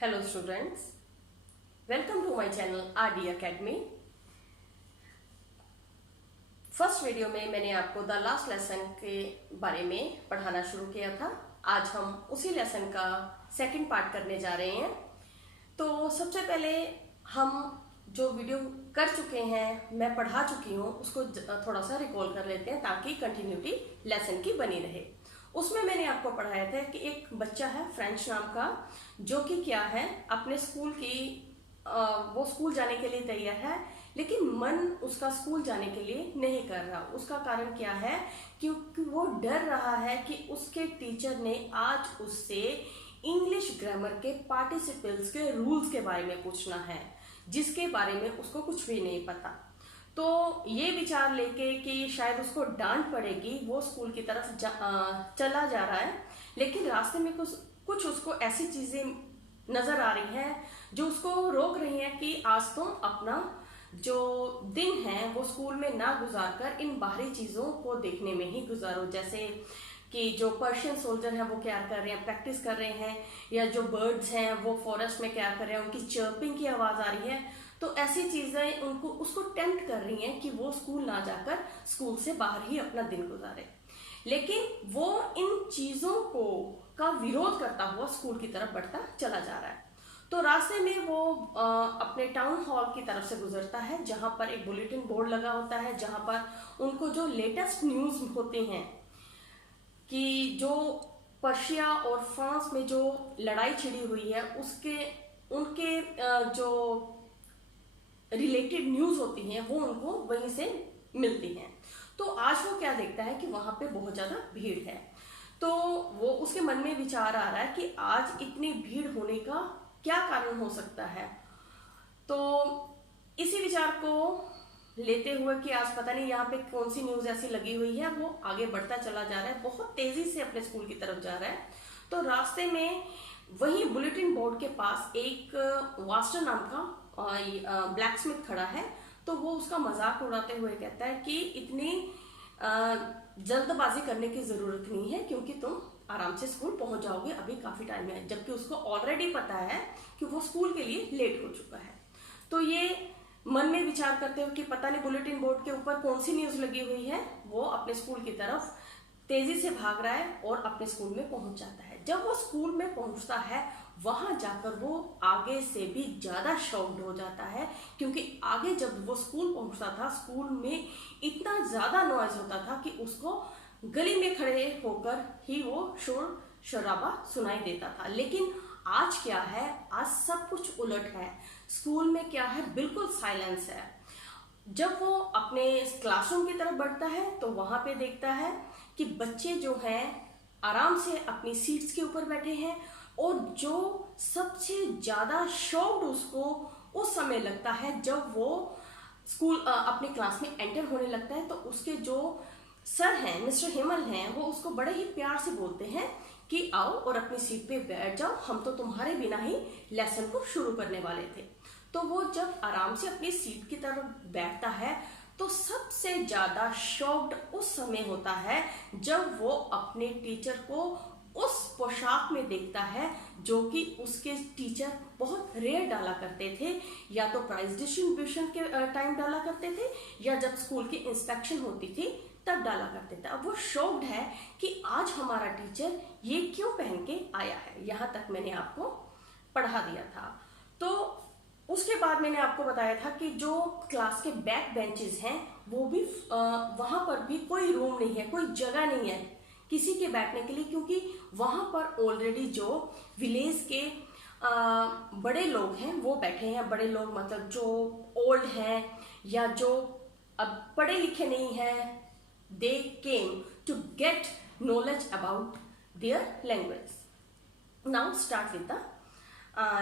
Hello students, welcome to my channel RD Academy। First video में मैंने आपको the last lesson के बारे में पढ़ाना शुरू किया था। आज हम उसी लेसन का सेकंड पार्ट करने जा रहे हैं। तो सबसे पहले हम जो वीडियो कर चुके हैं, मैं पढ़ा चुकी हूँ, उसको थोड़ा सा रिकॉल कर लेते हैं ताकि कंटिन्यूटी लेसन की बनी रहे। उसमें मैंने आपको पढ़ाया था कि एक बच्चा है फ्रेंच नाम का, जो कि क्या है अपने स्कूल की वो स्कूल जाने के लिए तैयार है, लेकिन मन उसका स्कूल जाने के लिए नहीं कर रहा। उसका कारण क्या है? क्योंकि वो डर रहा है कि उसके टीचर ने आज उससे इंग्लिश ग्रामर के पार्टिसिपल्स के रूल्स के बारे में पूछना है, जिसके बारे में उसको कुछ भी नहीं पता। तो ये विचार लेके कि शायद उसको डांट पड़ेगी, वो स्कूल की तरफ चला जा रहा है। लेकिन रास्ते में कुछ उसको ऐसी चीजें नजर आ रही हैं जो उसको रोक रही हैं कि आज तुम अपना जो दिन है वो स्कूल में ना गुजार कर इन बाहरी चीजों को देखने में ही गुजारो। जैसे कि जो पर्शियन सोल्जर है वो क्या कर रहे हैं, प्रैक्टिस कर रहे हैं, या जो बर्ड्स हैं वो फॉरेस्ट में क्या कर रहे हैं, उनकी चर्पिंग की आवाज आ रही है। तो ऐसी चीजें उसको टेम्प्ट कर रही हैं कि वो स्कूल ना जाकर स्कूल से बाहर ही अपना दिन गुजारे। लेकिन वो इन चीजों का विरोध करता हुआ स्कूल की तरफ बढ़ता चला जा रहा है। तो रास्ते में वो अपने टाउन हॉल की तरफ से गुजरता है, जहां पर एक बुलेटिन बोर्ड लगा होता है, जहां पर उनको जो लेटेस्ट न्यूज होते हैं कि जो पर्शिया और फ्रांस में जो लड़ाई छिड़ी हुई है उनके जो रिलेटेड न्यूज होती हैं वो उनको वहीं से मिलती हैं। तो आज वो क्या देखता है कि वहां पे बहुत ज्यादा भीड़ है। तो वो उसके मन में विचार आ रहा है कि आज इतनी भीड़ होने का क्या कारण हो सकता है। तो इसी विचार को लेते हुए कि आज पता नहीं यहाँ पे कौन सी न्यूज ऐसी लगी हुई है, वो आगे बढ़ता चला जा रहा है, बहुत तेजी से अपने स्कूल की तरफ जा रहा है। तो रास्ते में वही बुलेटिन बोर्ड के पास एक वास्टर नाम का ब्लैक स्मिथ खड़ा है। तो वो उसका मजाक उड़ाते हुए कहता है कि इतनी जल्दबाजी करने की जरूरत नहीं है, क्योंकि तुम आराम से स्कूल पहुंच जाओगे, अभी काफी टाइम है। जबकि उसको ऑलरेडी पता है कि वो स्कूल के लिए लेट हो चुका है। तो ये मन में विचार करते हुए कि पता नहीं बुलेटिन बोर्ड के ऊपर कौन सी न्यूज लगी हुई है, वो अपने स्कूल की तरफ तेजी से भाग रहा है और अपने स्कूल में पहुंच जाता है। जब वो स्कूल में पहुंचता है, वहां जाकर वो आगे से भी ज्यादा शॉक्ड हो जाता है, क्योंकि आगे जब वो स्कूल पहुंचता था, स्कूल में इतना ज्यादा नॉइज होता था कि उसको गली में खड़े होकर ही वो शोर शराबा सुनाई देता था। लेकिन आज क्या है? आज सब कुछ उलट है। स्कूल में क्या है? बिल्कुल साइलेंस है। जब वो अपने क्लासरूम की तरफ बढ़ता है तो वहां पे देखता है कि बच्चे जो हैं आराम से अपनी सीट्स के ऊपर बैठे हैं, और जो सबसे ज्यादा शॉक्ड उसको उस समय लगता है जब वो स्कूल अपने क्लास में एंटर होने लगता है। तो उसके जो सर हैं, मिस्टर हेमल हैं, वो उसको बड़े ही प्यार से बोलते हैं कि आओ और अपनी सीट पे बैठ जाओ, हम तो तुम्हारे बिना ही लेसन को शुरू करने वाले थे। तो वो जब आराम से अपनी सीट की तरफ बैठता है तो सबसे ज्यादा शॉक्ड उस समय होता है जब वो अपने टीचर को उस पोशाक में देखता है जो कि उसके टीचर बहुत रेयर डाला करते थे, या तो प्राइज डिस्ट्रीब्यूशन के टाइम डाला करते थे, या जब स्कूल की इंस्पेक्शन होती थी तब डाला करते थे। अब वो शॉक्ड है कि आज हमारा टीचर ये क्यों पहन के आया है। यहां तक मैंने आपको पढ़ा दिया था। तो उसके बाद मैंने आपको बताया था कि जो क्लास के बैक बेंचेस हैं वो भी वहां पर भी कोई रूम नहीं है, कोई जगह नहीं है किसी के बैठने के लिए, क्योंकि वहां पर ऑलरेडी जो विलेज के बड़े लोग हैं वो बैठे हैं। बड़े लोग मतलब जो ओल्ड हैं या जो अब पढ़े लिखे नहीं हैं, they came to get knowledge about their language. Now start with the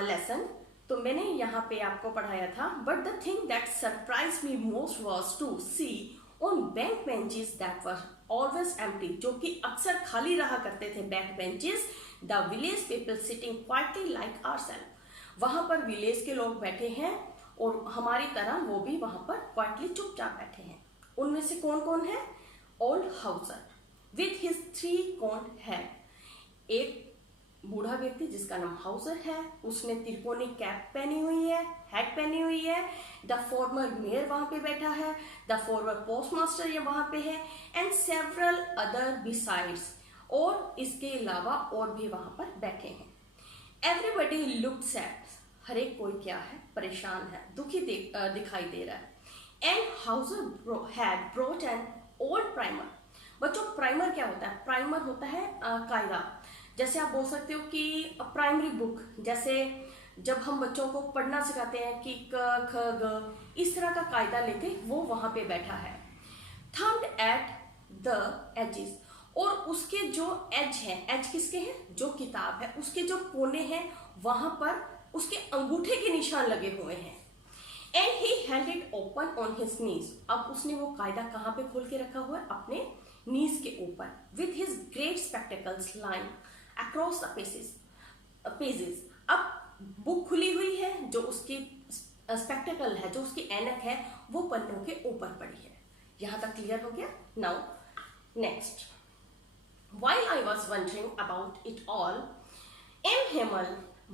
lesson. तो मैंने यहाँ पे आपको पढ़ाया था, but the thing that surprised me most was to see on back benches that were always empty, जो कि अक्सर खाली रहा करते थे back benches, the village people sitting quietly like ourselves. वहां पर विलेज के लोग बैठे हैं और हमारी तरह वो भी वहां पर क्वाइटली चुपचाप बैठे हैं। उनमें से कौन कौन है? Old Hauser with his 3 corned head, एक बूढ़ा व्यक्ति जिसका नाम हाउसर है, उसने तिरकोनी कैप पहनी हुई है, हैट पहनी हुई है। द फॉर्मर मेयर वहां पे बैठा है, द फॉर्मर पोस्टमास्टर ये वहां पे है, एंड सेवरल अदर बिसाइड्स, और इसके अलावा और भी वहां पर बैठे हैं। एवरीबडी लुक्ड सैड, हर एक कोई क्या है, परेशान है, दुखी दिखाई दे रहा है। And Hauser had brought an old primer. बच्चों प्राइमर क्या होता है? प्राइमर होता है कायदा। जैसे आप बोल सकते हो कि प्राइमरी बुक, जैसे जब हम बच्चों को पढ़ना सिखाते हैं कि क ख ग, इस तरह का कायदा लेके वो वहां पे बैठा है। थम्ड एट द एजेस, और उसके जो एज है, एज किसके हैं? जो किताब है उसके जो कोने हैं वहां पर उसके अंगूठे के निशान लगे हुए हैं। And he held it open on his knees, अब उसने वो कायदा कहाँ पे खोल के रखा हुआ है? अपने नीज के ऊपर। With his great spectacles line across the pages, अब बुक खुली हुई है, जो उसकी स्पेक्टिकल है, जो उसकी ऐनक है, वो पन्नों के ऊपर पड़ी है। यहां तक क्लियर हो गया? Now next, while I was wondering about it all, M. Himmel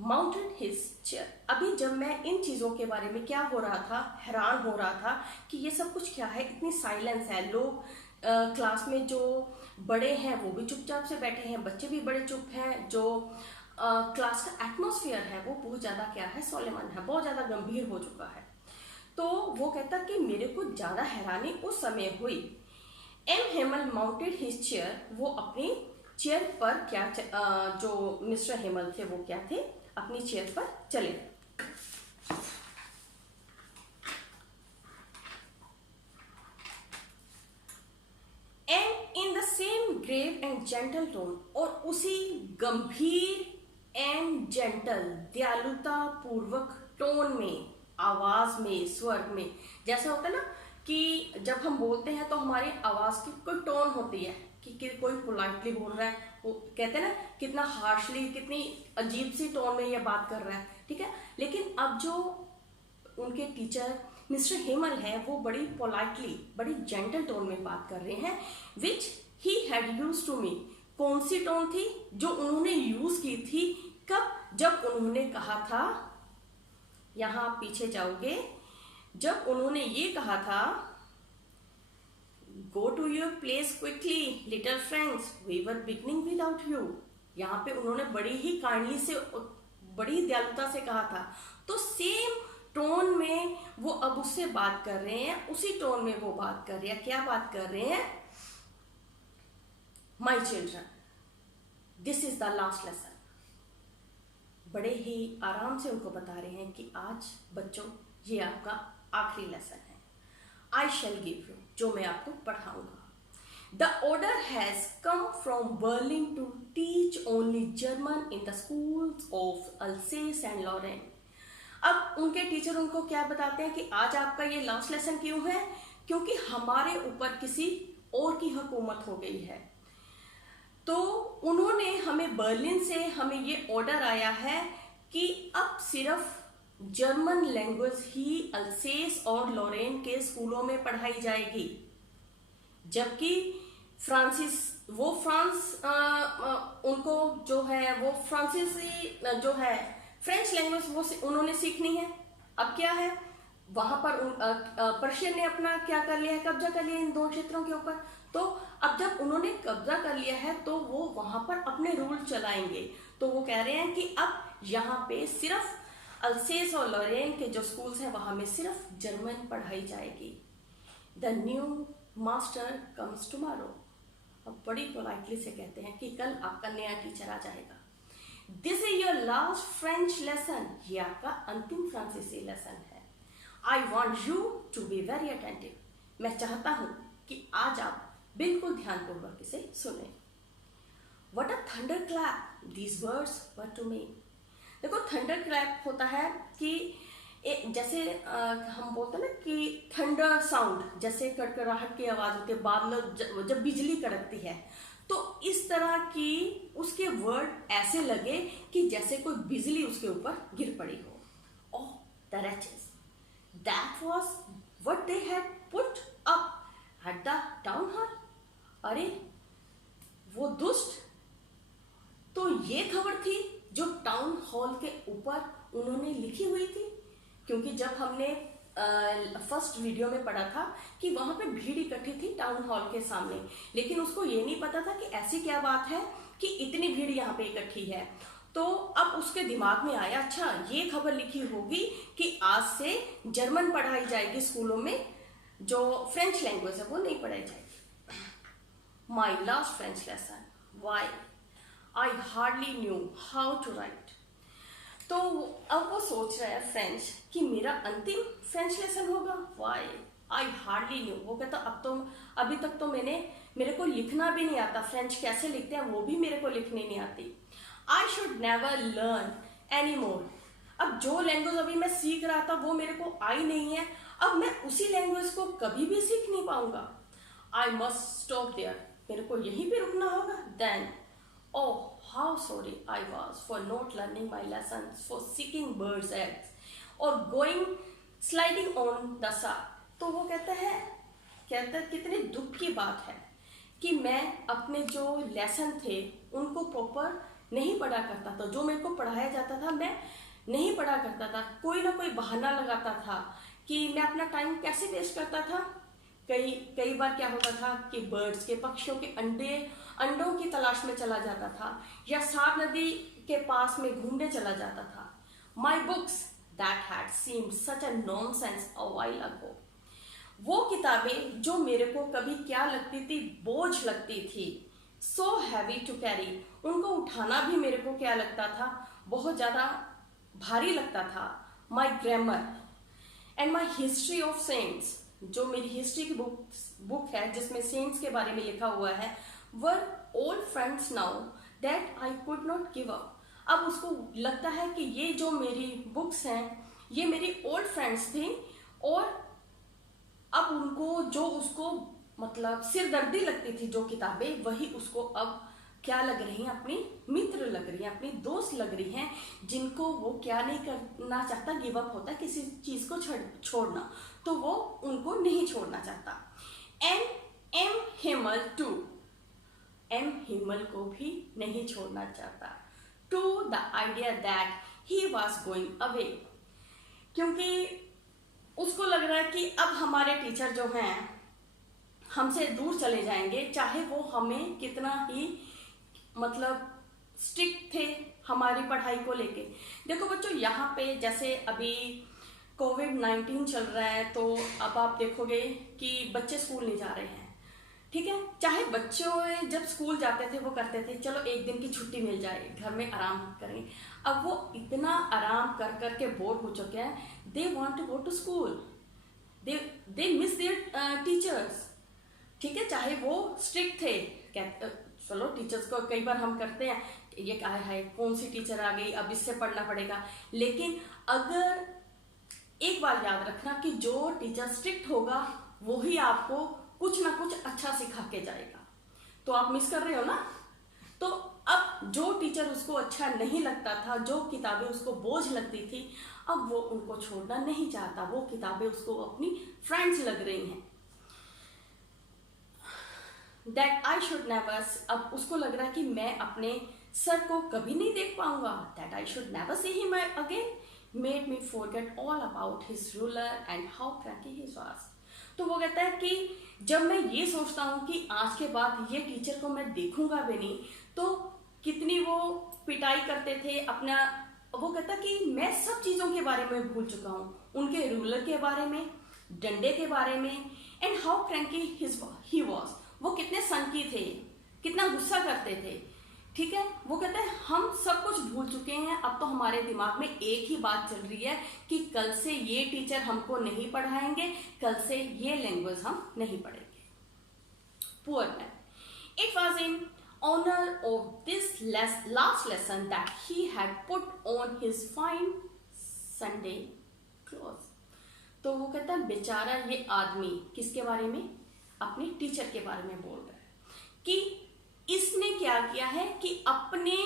mounted his chair. अभी जब मैं इन चीजों के बारे में क्या हो रहा था, हैरान हो रहा था कि ये सब कुछ क्या है, इतनी साइलेंस है, लोग क्लास में जो बड़े हैं वो भी चुपचाप से बैठे हैं, बच्चे भी बड़े चुप हैं, जो क्लास का एटमॉस्फेयर है वो बहुत ज्यादा क्या है, सोलेमन है, बहुत ज्यादा गंभीर हो चुका है। तो वो कहता कि मेरे को ज्यादा हैरानी उस समय हुई। M Hemal mounted his chair, वो अपनी चेयर पर क्या जो मिस्टर हेमल थे वो क्या थे, अपनी चेयर पर चले। And in the same grave and gentle tone, और उसी गंभीर एंड जेंटल, दयालुता पूर्वक टोन में, आवाज में, स्वर में, जैसा होता है ना कि जब हम बोलते हैं तो हमारी आवाज की कोई टोन होती है कि कोई पोलाइटली बोल रहा है, वो कहते हैं ना कितना हार्शली, कितनी अजीब सी टोन में ये बात कर रहा है, ठीक है। लेकिन अब जो उनके टीचर मिस्टर हेमल है वो बड़ी पोलाइटली, बड़ी जेंटल टोन में बात कर रहे हैं। Which he had used to me, कौन सी टोन थी जो उन्होंने यूज की थी? कब? जब उन्होंने कहा था, यहां आप पीछे जाओगे, जब उन्होंने ये कहा था, go to your place quickly little friends, we were beginning without you. यहाँ पे उन्होंने बड़ी ही काइंडली से, बड़ी दयालुता से कहा था। तो सेम टोन में वो अब उससे बात कर रहे हैं, उसी टोन में वो बात कर रहे हैं। क्या बात कर रहे हैं? My children, this is the last lesson. बड़े ही आराम से उनको बता रहे हैं कि आज बच्चों ये आपका आखिरी लेसन है। आई शैल गिव यू, जो मैं आपको पढ़ाऊंगा। The order has come from Berlin to teach only German in the schools of Alsace and Lorraine. अब उनके टीचर उनको क्या बताते हैं कि आज आपका ये लास्ट लेसन क्यों है? क्योंकि हमारे ऊपर किसी और की हुकूमत हो गई है। तो उन्होंने हमें बर्लिन से हमें ये ऑर्डर आया है कि अब सिर्फ जर्मन लैंग्वेज ही अल्सेस और लॉरेन के स्कूलों में पढ़ाई जाएगी, जबकि फ्रांस उनको जो है वो फ्रांसीसी जो है फ्रेंच लैंग्वेज वो उन्होंने सीखनी है। अब क्या है, वहां पर पर्शियन ने अपना क्या कर लिया है, कब्जा कर लिया इन दो क्षेत्रों के ऊपर। तो अब जब उन्होंने कब्जा कर लिया है तो वो वहां पर अपने रूल चलाएंगे। तो वो कह रहे हैं कि अब यहाँ पे सिर्फ अल्सेस और लॉरेन के जो स्कूल्स हैं वहां में सिर्फ जर्मन पढ़ाई जाएगी। The new master comes tomorrow, अब बड़ी पोलाइटली से कहते हैं कि कल आपका नया टीचर आ जाएगा। This is your last French lesson, ये आपका अंतिम फ्रांसीसी लेसन है। I want you to be very attentive, मैं चाहता हूं कि आज आप बिल्कुल ध्यानपूर्वक इसे सुने। What a thunderclap these words were to me. देखो थंडर क्लैप होता है कि जैसे हम बोलते हैं ना कि थंडर साउंड, जैसे कड़कड़ाहट की आवाज होती है, बादल जब बिजली कड़कती है, तो इस तरह की उसके वर्ड ऐसे लगे कि जैसे कोई बिजली उसके ऊपर गिर पड़ी हो। ओह the wretches, that was what they had put up at the town hall। अरे वो दुष्ट, तो ये खबर थी जो टाउन हॉल के ऊपर उन्होंने लिखी हुई थी, क्योंकि जब हमने फर्स्ट वीडियो में पढ़ा था कि वहां पे भीड़ इकट्ठी थी टाउन हॉल के सामने, लेकिन उसको ये नहीं पता था कि ऐसी क्या बात है कि इतनी भीड़ यहाँ पे इकट्ठी है। तो अब उसके दिमाग में आया, अच्छा ये खबर लिखी होगी कि आज से जर्मन पढ़ाई जाएगी स्कूलों में, जो फ्रेंच लैंग्वेज है वो नहीं पढ़ाई जाएगी। My last French lesson, why I hardly knew how to write. तो अब वो सोच रहा है फ्रेंच कि मेरा अंतिम फ्रेंच लेसन होगा, वाई आई हार्डली न्यू। वो कहता अभी तक तो मेरे को लिखना भी नहीं आता, फ्रेंच कैसे लिखते हैं वो भी मेरे को लिखने नहीं आती। I should never learn any more. अब जो लैंग्वेज अभी मैं सीख रहा था वो मेरे को आई नहीं है, अब मैं उसी लैंग्वेज को कभी भी सीख नहीं पाऊंगा। आई मस्ट स्टॉप देयर, मेरे को यहीं पे रुकना होगा। Then oh how sorry I was for not learning my lessons, for seeking birds eggs or going sliding on the sand। तो वो कहता है कितने दुख की बात है कि मैं अपने जो लेसन थे उनको प्रॉपर नहीं पढ़ा करता था, जो मेरे को पढ़ाया जाता था मैं नहीं पढ़ा करता था, कोई ना कोई बहाना लगाता था कि मैं अपना टाइम कैसे वेस्ट करता था। कई बार क्या होता था कि बर्ड्स के, पक्षियों के अंडों की तलाश में चला जाता था, या सार नदी के पास में घूमने चला जाता था। My books that had seemed such a nonsense a while ago. वो किताबें जो मेरे को कभी क्या लगती थी, बोझ लगती थी, सो हैवी टू कैरी, उनको उठाना भी मेरे को क्या लगता था, बहुत ज़्यादा भारी लगता था। My grammar and my history of saints, जो मेरी हिस्ट्री की बुक है जिसमें सेंट्स के बारे में लिखा हुआ है, were old friends now that I could not give up. अब उसको लगता है कि ये जो मेरी बुक्स हैं ये मेरी ओल्ड फ्रेंड्स थी, और अब उनको जो उसको मतलब सिरदर्दी लगती थी जो किताबें, वही उसको अब क्या लग रही हैं, अपनी मित्र लग रही हैं, अपनी दोस्त लग रही हैं, जिनको वो क्या नहीं करना चाहता, गिव अप होता है किसी चीज को छोड़ना, तो वो उनको नहीं छोड़ना चाहता। And M Hamel too, M Hamel को भी नहीं छोड़ना चाहता। To the idea that he was going away, क्योंकि उसको लग रहा है कि अब हमारे टीचर जो हैं हमसे दूर चले जाएंगे, चाहे वो हमें कितना ही मतलब स्ट्रिक्ट थे हमारी पढ़ाई को लेके। देखो बच्चों, यहाँ पे जैसे अभी कोविड-19 चल रहा है, तो अब आप देखोगे कि बच्चे स्कूल नहीं जा रहे हैं, ठीक है। चाहे बच्चों जब स्कूल जाते थे वो करते थे चलो एक दिन की छुट्टी मिल जाए, घर में आराम करेंगे। अब वो इतना आराम कर कर के बोर हो चुके हैं, they want to go to school, they miss their teachers, ठीक है। चाहे वो स्ट्रिक्ट थे, चलो टीचर्स को कई बार हम करते हैं ये क्या है, कौन सी टीचर आ गई, अब इससे पढ़ना पड़ेगा। लेकिन अगर एक बार याद रखना कि जो टीचर स्ट्रिक्ट होगा वो ही आपको कुछ ना कुछ अच्छा सिखा के जाएगा, तो आप मिस कर रहे हो ना। तो अब जो टीचर उसको अच्छा नहीं लगता था, जो किताबें उसको बोझ लगती थी, अब वो उनको छोड़ना नहीं चाहता, वो किताबें उसको अपनी फ्रेंड्स लग रही हैं। दैट आई शुड नेवर, अब उसको लग रहा है कि मैं अपने सर को कभी नहीं देख पाऊंगा। That I should never see him again made me forget all about his ruler and how cracky he was. तो वो कहता है कि जब मैं ये सोचता हूँ कि आज के बाद ये टीचर को मैं देखूंगा भी नहीं, तो कितनी वो पिटाई करते थे अपना, वो कहता कि मैं सब चीज़ों के बारे में भूल चुका हूँ, उनके रूलर के बारे में, डंडे के बारे में, and how cranky he was, वो कितने सनकी थे, कितना गुस्सा करते थे, ठीक है। वो कहते हैं हम सब कुछ भूल चुके हैं, अब तो हमारे दिमाग में एक ही बात चल रही है कि कल से ये टीचर हमको नहीं पढ़ाएंगे, कल से ये लैंग्वेज हम नहीं पढ़ेंगे। Poor man, it was in honour of this last lesson that he had put on his fine Sunday cloth. तो वो कहता है बेचारा ये आदमी, किसके बारे में, अपने टीचर के बारे में बोल रहा है कि इसने क्या किया है कि अपने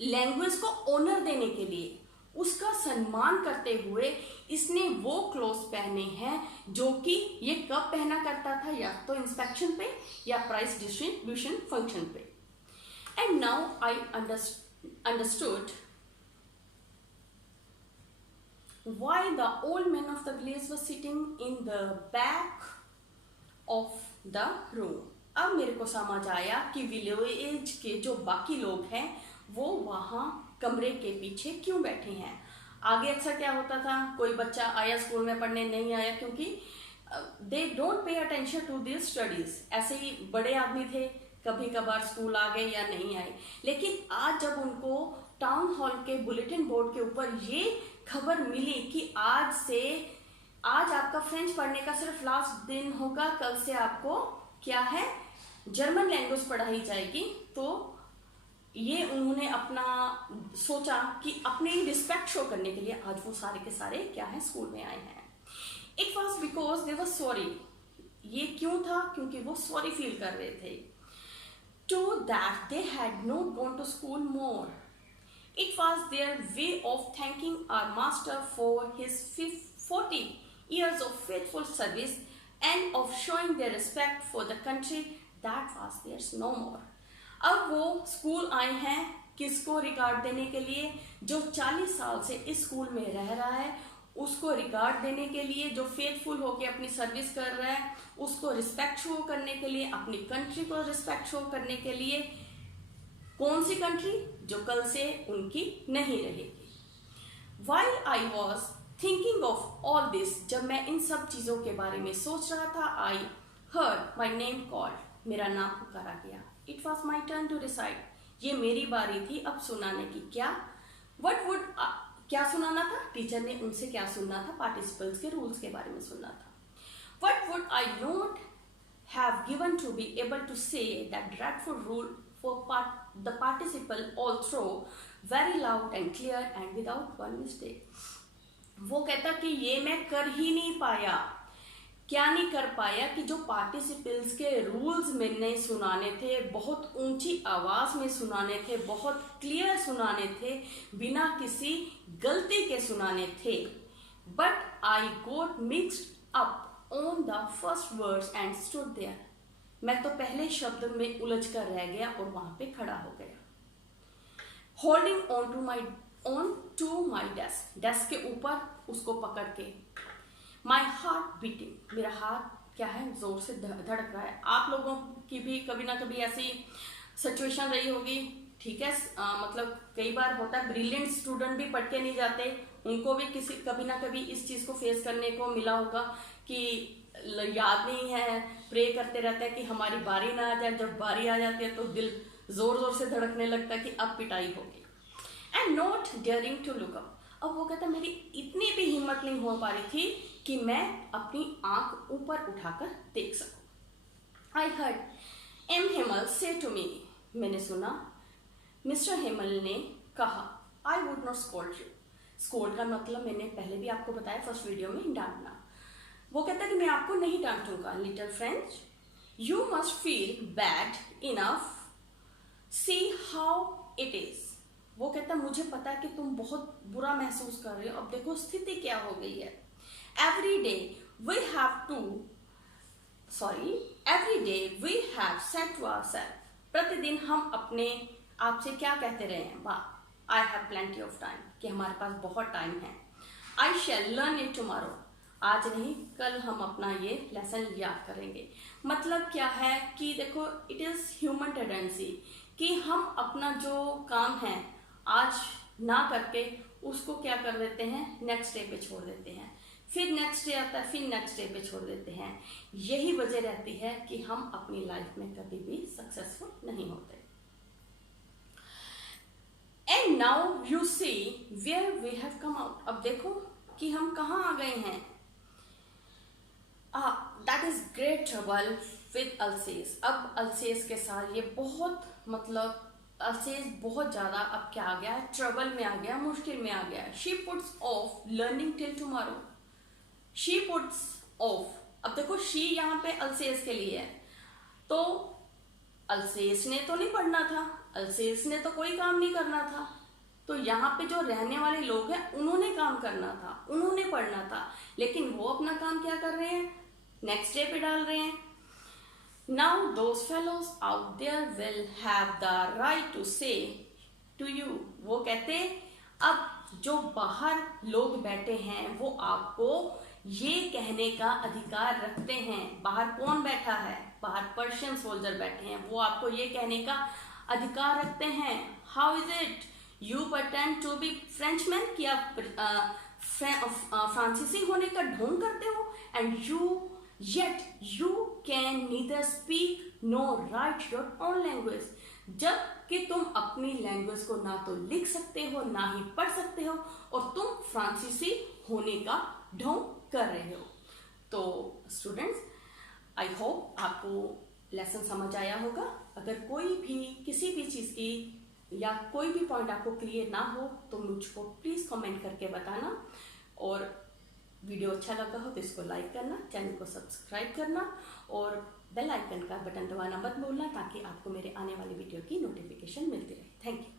लैंग्वेज को ऑनर देने के लिए, उसका सम्मान करते हुए इसने वो क्लोथ्स पहने हैं जो कि ये कब पहना करता था, या तो इंस्पेक्शन पे या प्राइस डिस्ट्रीब्यूशन फंक्शन पे। And now I understood why the old man of the village was sitting in the back of the room. अब मेरे को समझ आया कि विलेज के जो बाकी लोग हैं वो वहाँ कमरे के पीछे क्यों बैठे हैं। आगे अक्सर क्या होता था, कोई बच्चा आया स्कूल में पढ़ने, नहीं आया क्योंकि they don't pay attention to their studies. ऐसे ही बड़े आदमी थे, कभी कभार स्कूल आ गए या नहीं आए। लेकिन आज जब उनको टाउन हॉल के बुलेटिन बोर्ड के ऊपर ये खबर मिली कि आज आपका फ्रेंच पढ़ने का सिर्फ लास्ट दिन होगा, कल से आपको क्या है जर्मन लैंग्वेज पढ़ाई जाएगी, तो ये उन्होंने अपना सोचा कि अपने रिस्पेक्ट शो करने के लिए आज वो सारे के सारे क्या है स्कूल में आए हैं। It was because they were sorry. ये क्यों था? क्योंकि वो सॉरी फील कर रहे थे to that they had not gone to school more. It was their way of thanking our master for his 40 years of faithful service and of showing their respect for the country that was theirs no more. अब वो school आए हैं किसको regard देने के लिए? जो 40 साल से इस स्कूल में रह रहा है उसको रिगार्ड देने के लिए, जो फेथफुल होके अपनी सर्विस कर रहा है उसको रिस्पेक्ट शो करने के लिए, अपनी कंट्री को रिस्पेक्ट शो करने के लिए। कौन सी कंट्री? जो कल से उनकी नहीं रहेगी। While I was thinking of all this, जब मैं इन सब चीजों के बारे में सोच रहा था, I heard my name called, मेरा नाम पुकारा गया। It was my turn to recite, ये मेरी बारी थी अब सुनाने की। क्या? What would क्या सुनाना था? टीचर ने उनसे क्या सुनना था? पार्टिसिपल्स के रूल्स के बारे में सुनना था। What would I not have given to be able to say that dreadful rule for the participle all through very loud and clear and without one mistake। वो कहता कि ये मैं कर ही नहीं पाया। क्या नहीं कर पाया? कि जो पार्टिसिपल्स के रूल्स मैंने सुनाने थे, बहुत ऊंची आवाज में सुनाने थे, बहुत क्लियर सुनाने थे, बिना किसी गलती के सुनाने थे। But I got mixed up on the first words and stood there. मैं तो पहले शब्द में उलझ कर रह गया और वहां पे खड़ा हो गया। Holding on to my desk, desk के ऊपर उसको पकड़ के। माई हार्ट बीटिंग, मेरा हार्ट क्या है जोर से धड़क रहा है। आप लोगों की भी कभी ना कभी ऐसी सिचुएशन रही होगी, ठीक है? मतलब कई बार होता है ब्रिलियंट स्टूडेंट भी पढ़ के नहीं जाते, उनको भी कभी ना कभी इस चीज को फेस करने को मिला होगा कि याद नहीं है, प्रे करते रहते हैं कि हमारी बारी ना आ जाए। जब बारी आ जाती है तो दिल जोर जोर से धड़कने लगता है कि अब पिटाई होगी। And not daring to look up, अब वो कहता मेरी इतनी भी हिम्मत नहीं हो पा रही थी कि मैं अपनी आंख ऊपर उठाकर देख सकूं। आई हर्ड एम हेमल से टू मी, मैंने सुना मिस्टर हेमल ने कहा, I would not scold you. Scold का मतलब मैंने पहले भी आपको बताया फर्स्ट वीडियो में, डांटना। वो कहता कि मैं आपको नहीं डांटूंगा little French, you must feel bad enough, see how it is. वो कहता मुझे पता है कि तुम बहुत बुरा महसूस कर रहे हो, अब देखो स्थिति क्या हो गई है। Every day we have said to ourselves, प्रतिदिन हम अपने आप से क्या कहते रहे हैं? I have plenty of time, कि हमारे पास बहुत टाइम है। I shall learn it tomorrow, आज नहीं कल हम अपना ये लेसन याद करेंगे। मतलब क्या है कि देखो इट इज ह्यूमन टेंडेंसी कि हम अपना जो काम है आज ना करके उसको क्या कर देते हैं, नेक्स्ट डे पे छोड़ देते हैं। फिर नेक्स्ट डे आता है, फिर नेक्स्ट डे पे छोड़ देते हैं। यही वजह रहती है कि हम अपनी लाइफ में कभी भी सक्सेसफुल नहीं होते। And now you see where we have come out, अब देखो कि हम कहाँ आ गए हैं। That is great trouble with Alsace. अब अल्सेस के साथ ये बहुत मतलब अल्सेस बहुत ज्यादा अब क्या आ गया है, ट्रबल में आ गया, मुश्किल में आ गया। She puts of learning till tomorrow, she puts of. अब देखो शी यहाँ पे अल्सेस के लिए है, तो अल्सेस ने तो नहीं पढ़ना था, अल्सेस ने तो कोई काम नहीं करना था, तो यहाँ पे जो रहने वाले लोग हैं उन्होंने काम करना था, उन्होंने पढ़ना था। लेकिन वो अपना काम क्या कर रहे हैं, नेक्स्ट डे पे डाल रहे हैं। Now those fellows out there will have the right to say to you. वो कहते अब जो बाहर लोग बैठे हैं वो आपको ये कहने का अधिकार रखते हैं। बाहर कौन बैठा है? बाहर पर्शियन सोल्जर बैठे हैं, वो आपको ये कहने का अधिकार रखते हैं। How is it you pretend to be Frenchman, कि आप फ्रांसीसी होने का ढोंग करते हो, and yet you can neither speak nor write your own language, जबकि तुम अपनी लैंग्वेज को ना तो लिख सकते हो ना ही पढ़ सकते हो, और तुम फ्रांसीसी होने का ढोंग कर रहे हो। तो स्टूडेंट्स, आई होप आपको लेसन समझ आया होगा। अगर कोई भी किसी भी चीज़ की या कोई भी पॉइंट आपको क्लियर ना हो तो मुझको प्लीज़ कमेंट करके बताना, और वीडियो अच्छा लगा हो तो इसको लाइक करना, चैनल को सब्सक्राइब करना, और बेल आइकन का बटन दबाना मत भूलना, ताकि आपको मेरे आने वाली वीडियो की नोटिफिकेशन मिलती रहे। Thank you.